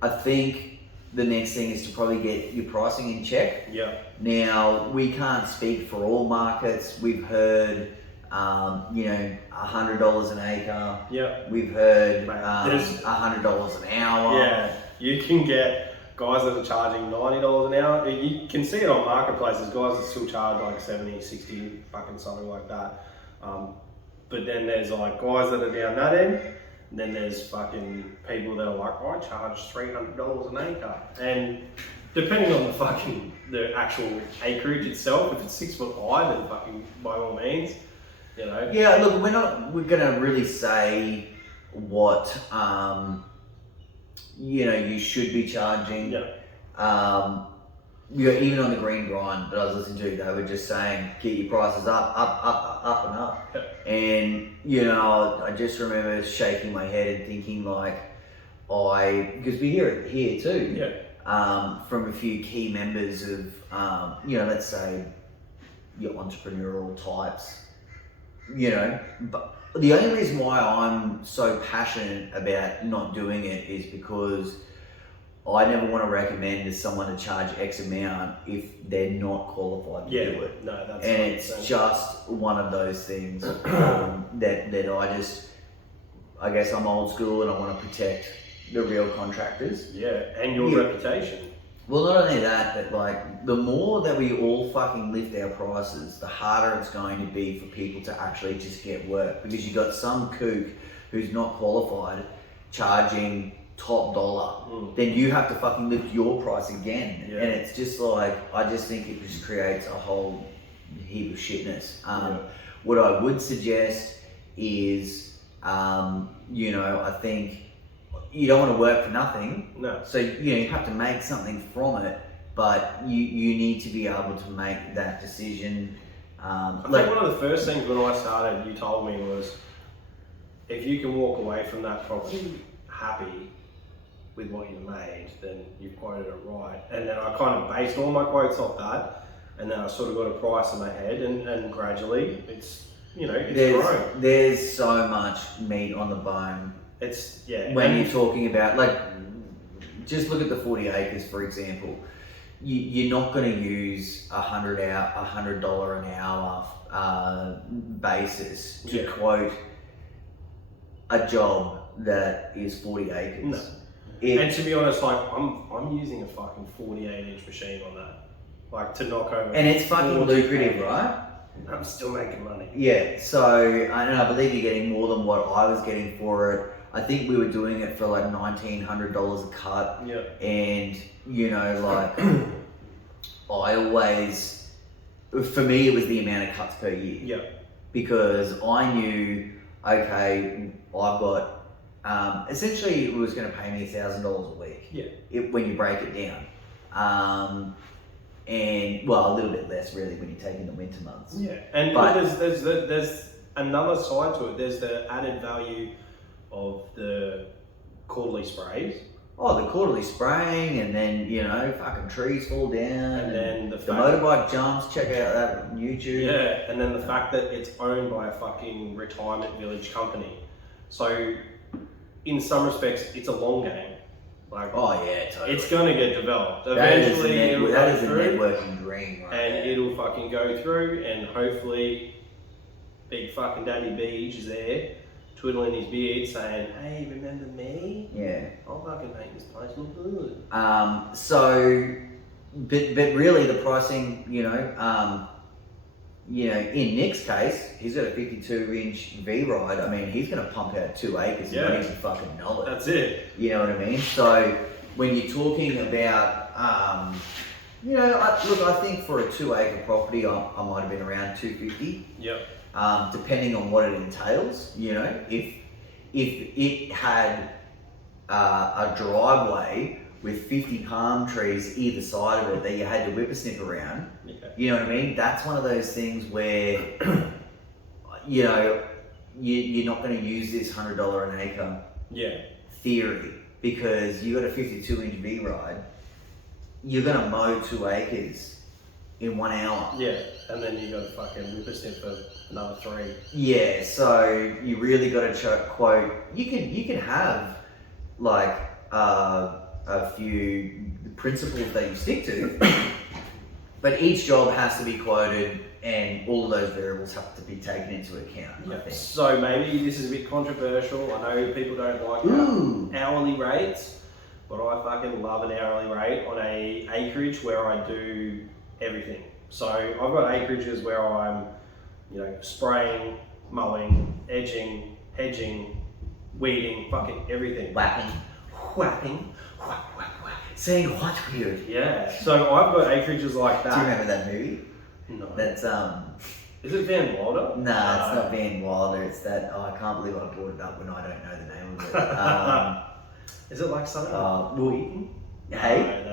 I think the next thing is to probably get your pricing in check. Yeah. Now, we can't speak for all markets. We've heard, $100 an acre. Yeah. We've heard $100 an hour. Yeah. You can get guys that are charging $90 an hour. You can see it on marketplaces. Guys that still charge like 70, 60, fucking something like that. But then there's like guys that are down that end. And then there's fucking people that are like, I charge $300 an acre. And depending on the actual acreage itself, if it's 6 foot high, then fucking by all means, Yeah, look, we're gonna really say what, you should be charging. Yeah. Even on the green grind that I was listening to, they were just saying, get your prices up and up. Yep. And, I just remember shaking my head and thinking because we hear it here too, from a few key members of, let's say your entrepreneurial types, but the only reason why I'm so passionate about not doing it is because I never want to recommend to someone to charge X amount if they're not qualified to do it. No, that's and it's just one of those things that I guess I'm old school and I want to protect the real contractors. Yeah, and your reputation. Well, not only that, but the more that we all fucking lift our prices, the harder it's going to be for people to actually just get work, because you've got some kook who's not qualified charging top dollar, then you have to fucking lift your price again. Yeah. And it's just like, I just think it just creates a whole heap of shitness. What I would suggest is, you know, I think you don't want to work for nothing. No. So, you know, you have to make something from it, but you need to be able to make that decision. I think one of the first things when I started, you told me was, if you can walk away from that property happy with what you made, then you've quoted it right. And then I kind of based all my quotes off that, and then I sort of got a price in my head, and gradually it's, you know, it's grown. There's so much meat on the bone. It's, yeah. When you're talking about, like, just look at the 40 acres, for example. You're not going to use $100 an hour basis to quote a job that is 40 acres. No. And to be honest, like, I'm using a fucking 48-inch machine on that, like, to knock over. And it's fucking lucrative, right? I'm still making money. Yeah. So, and I believe you're getting more than what I was getting for it. I think we were doing it for like $1,900 a cut. Yeah. And, you know, like, I always, for me, it was the amount of cuts per year. Yeah. Because I knew, okay, I've got, essentially it was going to pay me $1,000 a week. Yeah. When you break it down. And, well, a little bit less really when you take in the winter months. Yeah. And but there's another side to it. There's the added value of the quarterly sprays. Oh, the quarterly spraying, and then, you know, fucking trees fall down, and then the motorbike jumps. Check out that on YouTube. Yeah, and then the fact that it's owned by a fucking retirement village company. So, in some respects, it's a long game. Like, oh yeah, totally. It's gonna get developed. That Eventually, is a networking dream, right? And it'll fucking go through, and hopefully, big fucking Daddy Beach is there, twiddling his beard, saying, "Hey, remember me? Yeah. I'll fucking make this place look good." So, but really, the pricing, you know, in Nick's case, he's got a 52-inch V-Ride. I mean, he's going to pump out 2 acres. Yeah. And not even fucking know it. That's it. You know what I mean? So when you're talking about, you know, I think for a 2-acre property, I might have been around 250. Yep. Depending on what it entails, you know, if it had a driveway with 50 palm trees either side of it that you had to whippersnip around, you know what I mean? That's one of those things where, you know, you're not going to use this $100 an acre theory, because you got a 52-inch V-Ride, you're going to mow 2 acres in 1 hour. Yeah, and then you got to fucking whippersnip for another 3. Yeah, so you really got to quote. You can have like a few principles that you stick to, but each job has to be quoted, and all of those variables have to be taken into account. I think. So maybe this is a bit controversial. I know people don't like hourly rates, but I fucking love an hourly rate on a acreage where I do everything. So I've got acreages where I'm, you know, spraying, mowing, edging, hedging, weeding, fucking everything. Whapping. Whack, whack. Saying what's weird. Yeah. So I've got acreages like that. Do you remember that movie? No. That's Is it Van Wilder? No, it's not Van Wilder. It's that. Oh, I can't believe I brought it up when I don't know the name of it. Is it like something? Hey,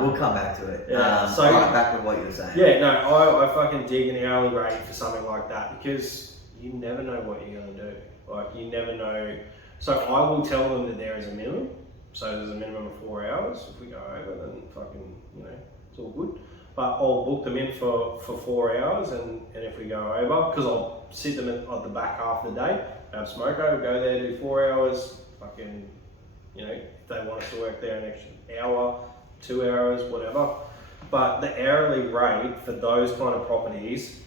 we'll come back to it. Yeah. So right back with what you were saying. Yeah, no, I fucking dig an hourly rate for something like that, because you never know what you're gonna do. Like, you never know. So I will tell them that there is a minimum. So there's a minimum of 4 hours. If we go over, then fucking, you know, it's all good. But I'll book them in for 4 hours, and if we go over, because I'll sit them at the back half of the day, have smoko, go there, do 4 hours, fucking, you know, if they want us to work there an extra hour, 2 hours, whatever. But the hourly rate for those kind of properties,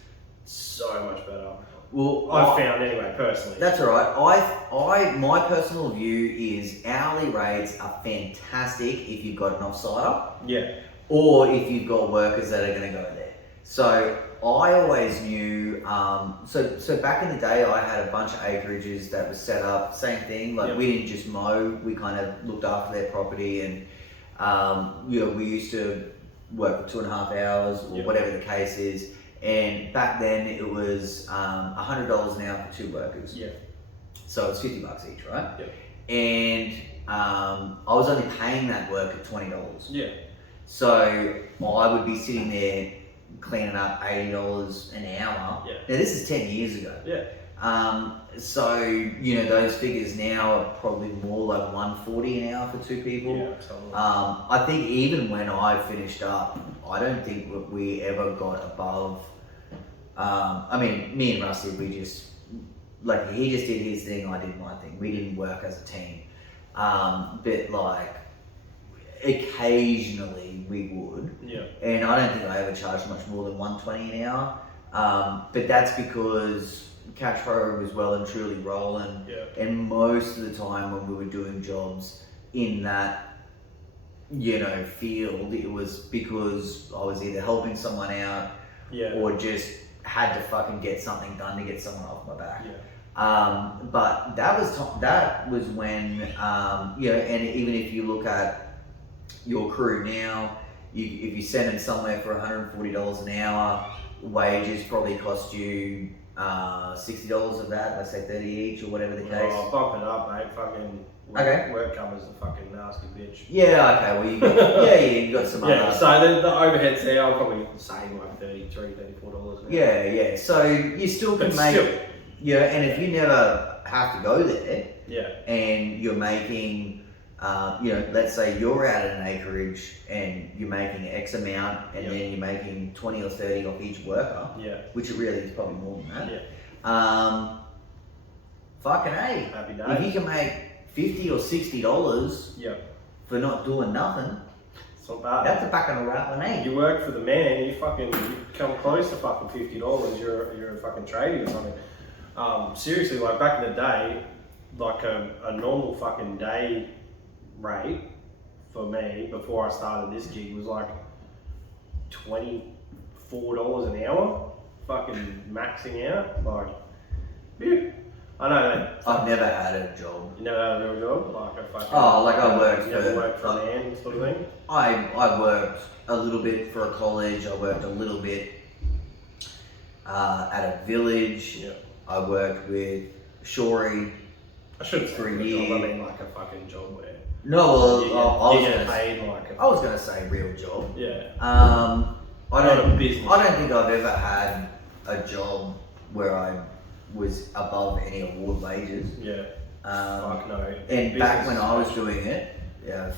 so much better. Well, I've found anyway, personally. That's all right. My personal view is hourly rates are fantastic if you've got an offsider. Yeah. Or if you've got workers that are going to go there. So I always knew. So back in the day, I had a bunch of acreages that was set up. Same thing. Like we didn't just mow. We kind of looked after their property, and we used to work for 2.5 hours or whatever the case is. And back then it was $100 an hour for 2 workers. Yeah. So it's $50 each, right? Yeah. And I was only paying that work at $20. Yeah. So I would be sitting there cleaning up $80 an hour. Yeah. Now this is 10 years ago. Yeah. So those figures now are probably more like $140 an hour for 2 people. Yeah, totally. I think even when I finished up, I don't think we ever got above. I mean, me and Rusty, we just he just did his thing, I did my thing. We didn't work as a team, but like occasionally we would. Yeah. And I don't think I ever charged much more than $120 an hour. But that's because cash flow was well and truly rolling. Yeah. And most of the time when we were doing jobs in that field, it was because I was either helping someone out or just had to fucking get something done to get someone off my back. Yeah. But that was when and even if you look at your crew now, if you send them somewhere for $140 an hour, wages probably cost you $60 of that, let's say 30 each or whatever the case. Oh, bump it up, mate. Fucking work covers a fucking nasty bitch. Yeah, okay, well you got, you got some Yeah, other... so the overheads there, I'll probably say like $33, $34. Yeah, so you still can make... Still. Yeah, and if you never have to go there, and you're making, let's say you're out at an acreage and you're making X amount, and then you're making 20 or 30 off each worker, which it really is probably more than that. Fucking A. Happy days. If you can make $50 or $60 for not doing nothing, it's not bad. that's a fucking rattling A. You work for the man, you come close to fucking $50, you're a fucking tradie or something. Seriously, like back in the day, like a normal fucking day rate for me before I started this gig was like $24 an hour, fucking maxing out. Like, phew. I know that. I've never had a job. You never had a real job? Like a fucking. Oh, like I worked you never worked for a man sort of thing? I worked a little bit for a college. I worked a little bit at a village. Yeah. I worked with Shorey. I shouldn't for say a a year. job. I mean like a fucking job where No, well, you get paid like I was gonna say real job. Yeah. I Not a business. don't think I've ever had a job where I was above any award wages. Yeah. Fuck no. And Business back when is I was much- doing it,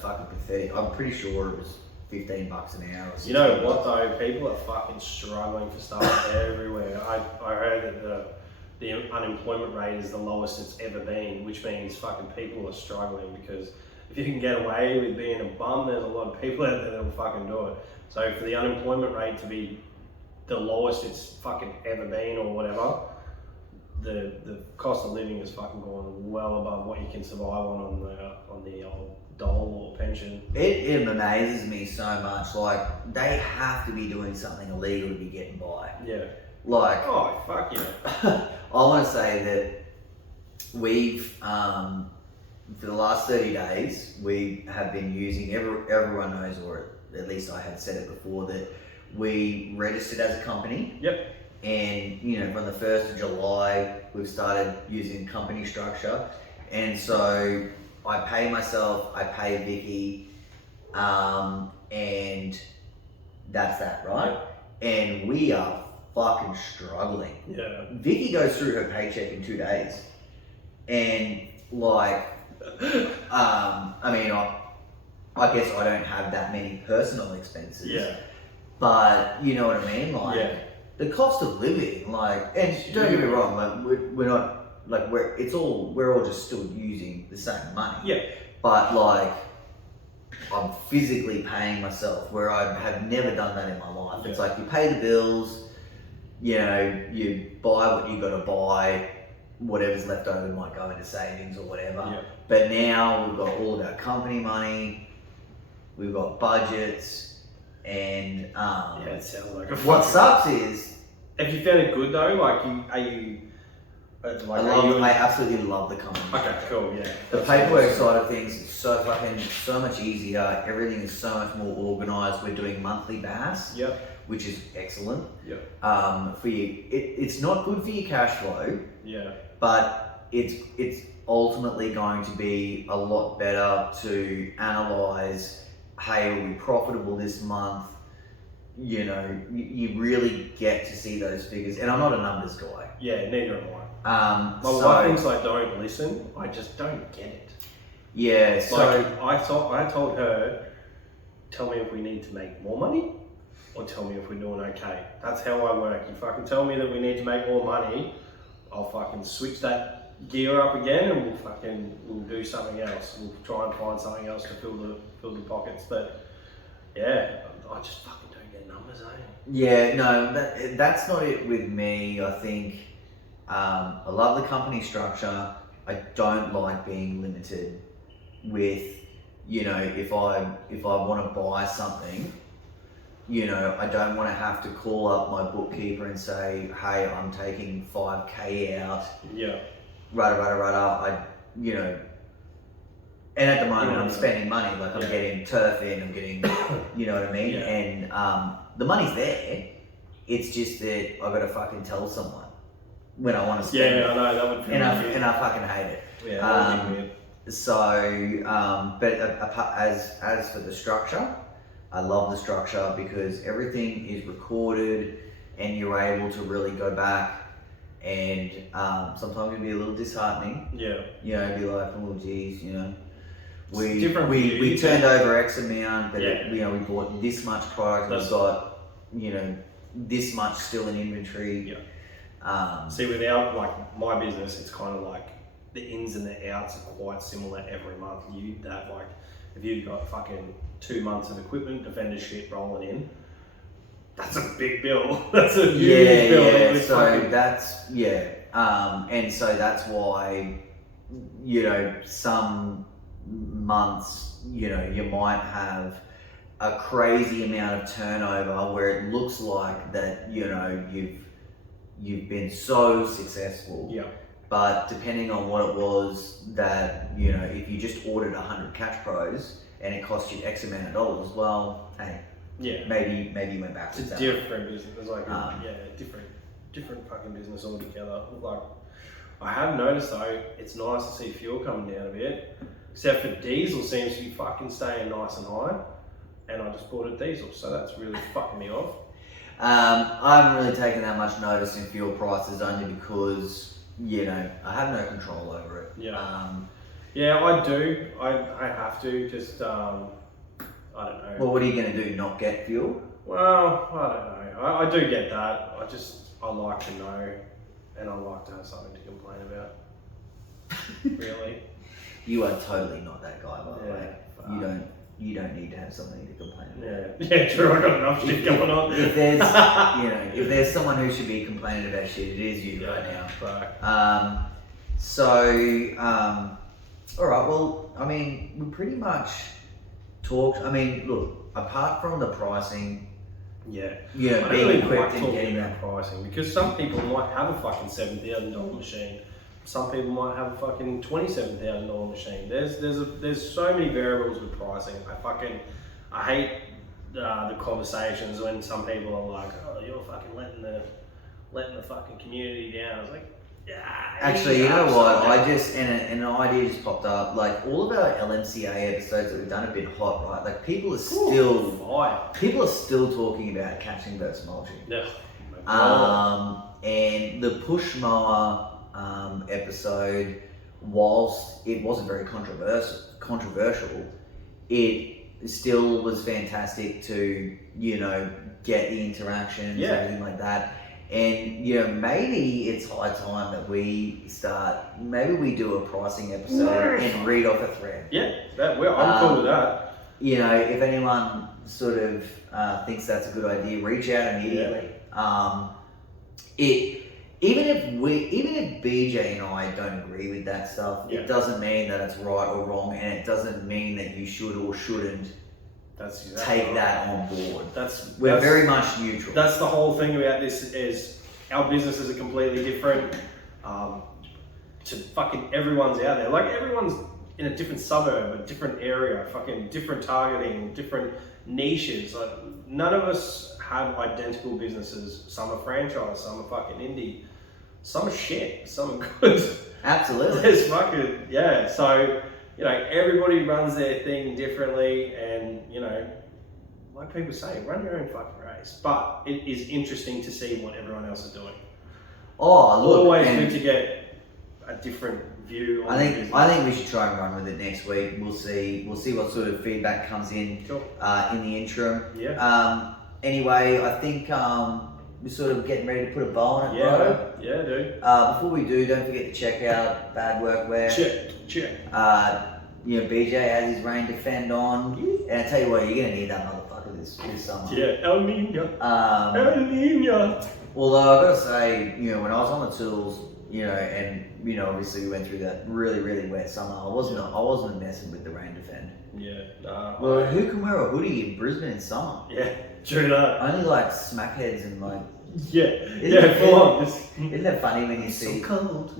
fucking pathetic. I'm pretty sure it was $15 an hour. Or You know $16. what though? People are fucking struggling for stuff everywhere. I heard that the unemployment rate is the lowest it's ever been, which means fucking people are struggling because if you can get away with being a bum, there's a lot of people out there that will fucking do it. So for the unemployment rate to be the lowest it's fucking ever been or whatever, the cost of living is fucking gone well above what you can survive on the old dole or pension. It amazes me so much. Like, they have to be doing something illegal to be getting by. Yeah. Like, Oh, fuck yeah. I want to say that we've, for the last 30 days, we have been using, everyone knows, or at least I had said it before, that we registered as a company. Yep. And, from the 1st of July, we've started using company structure. And so I pay myself, I pay Vicky, and that's that, right? And we are fucking struggling. Yeah. Vicky goes through her paycheck in 2 days. And like, I guess I don't have that many personal expenses. Yeah. But you know what I mean? Like, the cost of living, like, and don't get me wrong, like, we're not, like, we're all just still using the same money. Yeah. But like, I'm physically paying myself where I have never done that in my life. It's like you pay the bills, you buy what you got to buy, whatever's left over might go into savings or whatever. Yeah. But now we've got all of our company money, we've got budgets, And Yeah, it sounds like a what fucking- sucks is Have you found it good though? Like, are you? I absolutely love the company. Okay, cool. Yeah. The paperwork side of things is so much easier. Everything is so much more organised. We're doing monthly BAS, which is excellent. For you, it's not good for your cash flow. But it's ultimately going to be a lot better to analyse. Hey, are we profitable this month? You know, you really get to see those figures. And I'm not a numbers guy. Yeah, neither am I. My so, wife thinks I don't listen. I just don't get it. Yeah, so I told her, tell me if we need to make more money, or tell me if we're doing okay. That's how I work. You fucking tell me that we need to make more money, I'll fucking switch that gear up again, and we'll do something else. We'll try and find something else to fill the pockets. But yeah, I just fucking don't get numbers, Yeah, no, that's not it with me. I think I love the company structure. I don't like being limited with, you know, if I want to buy something, you know, I don't want to have to call up my bookkeeper and say, hey, I'm taking 5K out. Rada. You know, and at the moment I'm spending money, like I'm getting turf in, I'm getting, you know what I mean? And the money's there. It's just that I gotta fucking tell someone when I want to spend it. I know, that would feel weird. And I fucking hate it. Yeah, that would be weird. So, but as for the structure, I love the structure because everything is recorded and you're able to really go back and sometimes it can be a little disheartening. You know, be like, oh geez, you know, we turned over X amount, but you know, we bought this much product, we've got, you know, this much still in inventory. See, with my business, it's kind of like the ins and the outs are quite similar every month. You'd have like, if you've got fucking 2 months of equipment, Defender shit rolling in, that's a big bill. That's a huge bill. And so that's why, you know, some months, you know, you might have a crazy amount of turnover where it looks like that, you know, you've been so successful. But depending on what it was, that, you know, if you just ordered 100 Catch Pros and it cost you X amount of dollars, well, hey, maybe you went backwards. It's a different business. It's like different fucking business altogether. Like, I have noticed though, it's nice to see fuel coming down a bit. Except for diesel seems to be fucking staying nice and high. And I just bought a diesel, so that's really fucking me off. I haven't really taken that much notice in fuel prices only because, you know, I have no control over it. I do. I have to just, I don't know. Well, what are you going to do, not get fuel? Well, I don't know. I do get that. I like to know, and I like to have something to complain about. Really. You are totally not that guy, by the way. You don't need to have something to complain about. Yeah, true. I got enough shit going on. If there's, you know, if there's someone who should be complaining about shit, it is you right now. All right. Well, I mean, we pretty much talked. I mean, look, apart from the pricing. You know, being equipped and getting that pricing, because some people might have a fucking $7,000 machine. Some people might have a fucking $27,000 machine. There's so many variables with pricing. I hate the conversations when some people are like, oh, you're fucking letting the fucking community down. I was like, actually, you know what? I just an idea just popped up. Like all of our LMCA episodes that we've done have been hot, right? Like people are still talking about catching versus mulching. And the push mower episode, whilst it wasn't very controversial, it still was fantastic to, you know, get the interactions and everything like that. And, you know, maybe it's high time that we do a pricing episode and read off a thread. I'm cool with that. You know, if anyone sort of thinks that's a good idea, reach out immediately. Even if BJ and I don't agree with that stuff, it doesn't mean that it's right or wrong, and it doesn't mean that you should or shouldn't That's exactly take right. that on board. We're That's very much neutral. That's the whole thing about this is our businesses are completely different to fucking everyone's out there. Like everyone's in a different suburb, a different area, fucking different targeting, different niches. Like none of us have identical businesses. Some are franchise, some are fucking indie, some are shit, some are good. Absolutely. There's fucking, yeah. So, you know, everybody runs their thing differently and, you know, like people say, run your own fucking race. But it is interesting to see what everyone else is doing. Oh, look. Always good to get a different view on the business. I think we should try and run with it next week. We'll see what sort of feedback comes in Sure. in the interim. Yeah. Anyway, I think we're sort of getting ready to put a bow on it, Yeah, bro. yeah, dude. Before we do, don't forget to check out Bad Workwear. Check. You know, BJ has his rain defend on, and I tell you what, you're gonna need that motherfucker this summer. Yeah, El Nino. El Nino. Although I gotta say, you know, when I was on the tools, you know, and you know, obviously we went through that really, really wet summer. I wasn't messing with the rain defend. Yeah, nah. Well, who can wear a hoodie in Brisbane in summer? Yeah, true that. Only like smackheads and like. Yeah, full on. Isn't it funny when you see? So cold.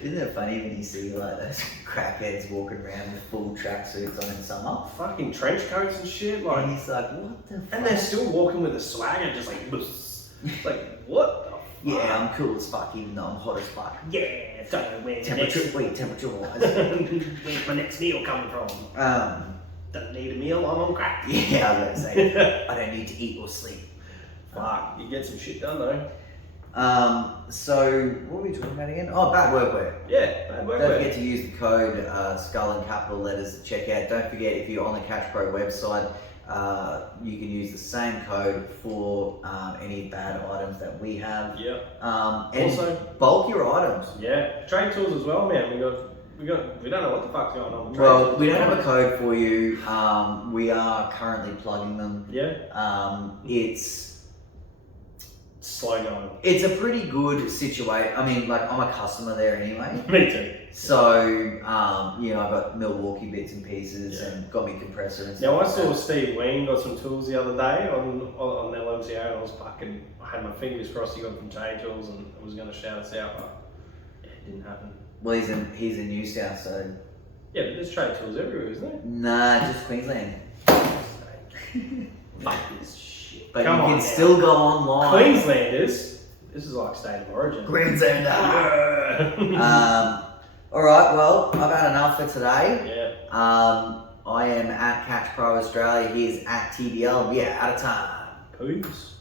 Isn't it funny when you see like those crackheads walking around with full tracksuits on in summer? Fucking trench coats and shit, And like. he's like, what the fuck? And they're still walking with a swagger, just like. It's like, what the fuck? Yeah, I'm cool as fuck, even though I'm hot as fuck. Yeah, don't know where Temperature wise. where's my next meal coming from? Don't need a meal, I'm on crack. Yeah, I was gonna say, I don't need to eat or sleep. Fuck, you get some shit done though. So what were we talking about again? Oh, Bad Workwear. Yeah, Bad Workwear. Don't forget to use the code Skull in capital letters to check out. Don't forget, if you're on the Catch Pro website, you can use the same code for any bad items that we have. Yeah. And Also, bulk your items. yeah, trade tools as well, man. We don't know what the fuck's going on with trade Well, tools. we don't have a code for you. We are currently plugging them. Yeah. It's Slow going. It's a pretty good situation. I mean, like, I'm a customer there anyway. Me too. So, you know, I got Milwaukee bits and pieces Yeah. and got me compressor and Now, I stuff. saw Steve Ween got some tools the other day on LMCA, and I was fucking, I had my fingers crossed he got some trade tools and I was going to shout us out, but yeah, it didn't happen. Well, he's in New South, so. Yeah, but there's trade tools everywhere, isn't there? Nah, just Queensland. Fuck this shit. But Come you on can now. still go online. Queenslanders, this is like state of origin. Queensland. Alright, well, I've had enough for today. Yeah. I am at Catch Pro Australia. He is at TBL. Yeah, out of time. Peace.